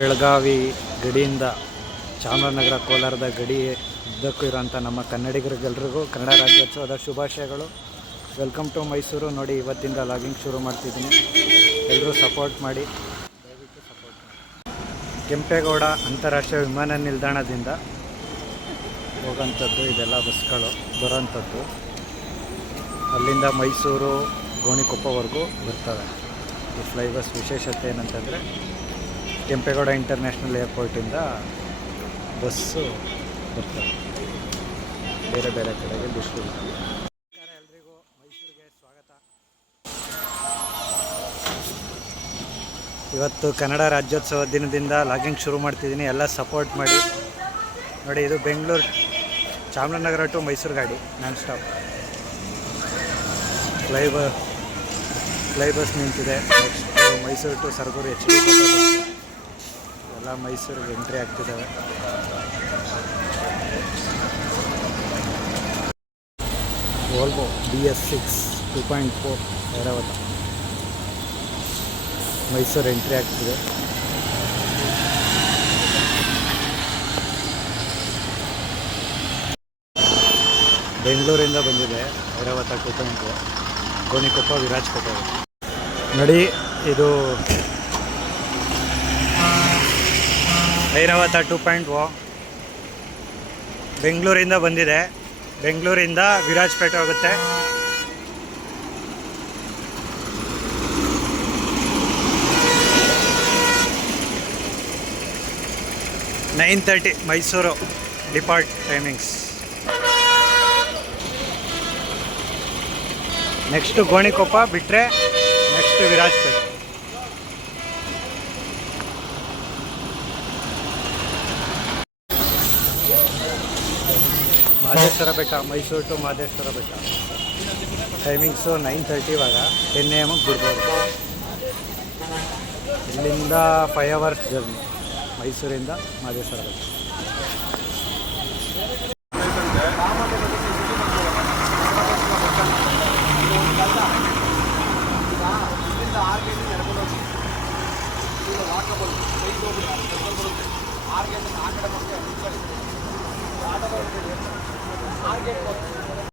ಬೆಳಗಾವಿ ಗಡಿಯಿಂದ ಚಾಮರಾಜನಗರ ಕೋಲಾರದ ಗಡಿ ಉದ್ದಕ್ಕೂ ಇರೋಂಥ ನಮ್ಮ ಕನ್ನಡಿಗರಿಗೆಲ್ಲರಿಗೂ ಕನ್ನಡ ರಾಜ್ಯೋತ್ಸವದ ಶುಭಾಶಯಗಳು. ವೆಲ್ಕಮ್ ಟು ಮೈಸೂರು ನೋಡಿ, ಇವತ್ತಿಂದ ಲಾಗಿಂಗ್ ಶುರು ಮಾಡ್ತಿದ್ದೀನಿ. ಎಲ್ಲರೂ ಸಪೋರ್ಟ್ ಮಾಡಿ. ದಯವಿಟ್ಟು ಸಪೋರ್ಟ್ ಮಾಡಿ. ಕೆಂಪೇಗೌಡ ಅಂತಾರಾಷ್ಟ್ರೀಯ ವಿಮಾನ ನಿಲ್ದಾಣದಿಂದ ಹೋಗೋಂಥದ್ದು, ಇದೆಲ್ಲ ಬಸ್ಗಳು ಬರೋಂಥದ್ದು. ಅಲ್ಲಿಂದ ಮೈಸೂರು ಗೋಣಿಕೊಪ್ಪವರೆಗೂ ಬರ್ತವೆ. ಈ ಫ್ಲೈ ಬಸ್ ವಿಶೇಷತೆ ಏನಂತಂದರೆ ಕೆಂಪೇಗೌಡ ಇಂಟರ್ನ್ಯಾಷನಲ್ ಏರ್ಪೋರ್ಟಿಂದ ಬಸ್ಸು ಬರ್ತಾರೆ ಬೇರೆ ಬೇರೆ ಕಡೆಗೆ ಬಿಸಿಲು ಮೈಸೂರಿಗೆ ಸ್ವಾಗತ. ಇವತ್ತು ಕನ್ನಡ ರಾಜ್ಯೋತ್ಸವ ದಿನದಿಂದ ಲಾಗಿಂಗ್ ಶುರು ಮಾಡ್ತಿದ್ದೀನಿ. ಎಲ್ಲ ಸಪೋರ್ಟ್ ಮಾಡಿ. ನೋಡಿ, ಇದು ಬೆಂಗಳೂರು ಚಾಮರಾಜನಗರ ಟು ಮೈಸೂರು ಗಾಡಿ ನಾನ್ ಸ್ಟಾಪ್ ಫ್ಲೈ ಬ ಬಸ್ ನಿಂತಿದೆ. Next Mysuru to Sargur H ಎಲ್ಲ ಮೈಸೂರಿಗೆ entry ಆಗ್ತಿದ್ದಾವೆ. Volvo B S six two point four Airavat Mysuru entry ಆಗ್ತಿದೆ. ಬೆಂಗಳೂರಿಂದ ಬಂದಿದೆ Airavat two point four Gonikoppa Koppa ನೋಡಿ, ಇದು ಐರಾವತ ಟು ಪಾಯಿಂಟ್ ಓ. ಬೆಂಗಳೂರಿಂದ ಬಂದಿದೆ. ಬೆಂಗಳೂರಿಂದ ವಿರಾಜ್ಪೇಟೆ ಹೋಗುತ್ತೆ. Nine thirty Mysuru depart timings. Next Gonikoppa ಬಿಟ್ಟರೆ next Virajpet. Mahadeshwara Betta, Mysuru to Mahadeshwara Betta. Timings nine thirty ಇವಾಗ. ಟೆನ್ ಎ ಎಮ್ಗೆ ಬಿಡ್ಬೋದು ಇಲ್ಲಿಂದ ಫೈವ್ ಅವರ್ಸ್ ಜರ್ನಿ ಮೈಸೂರಿಂದ ಮಾದೇಶ್ವರ ಬೆಟ್ಟ. ఆటో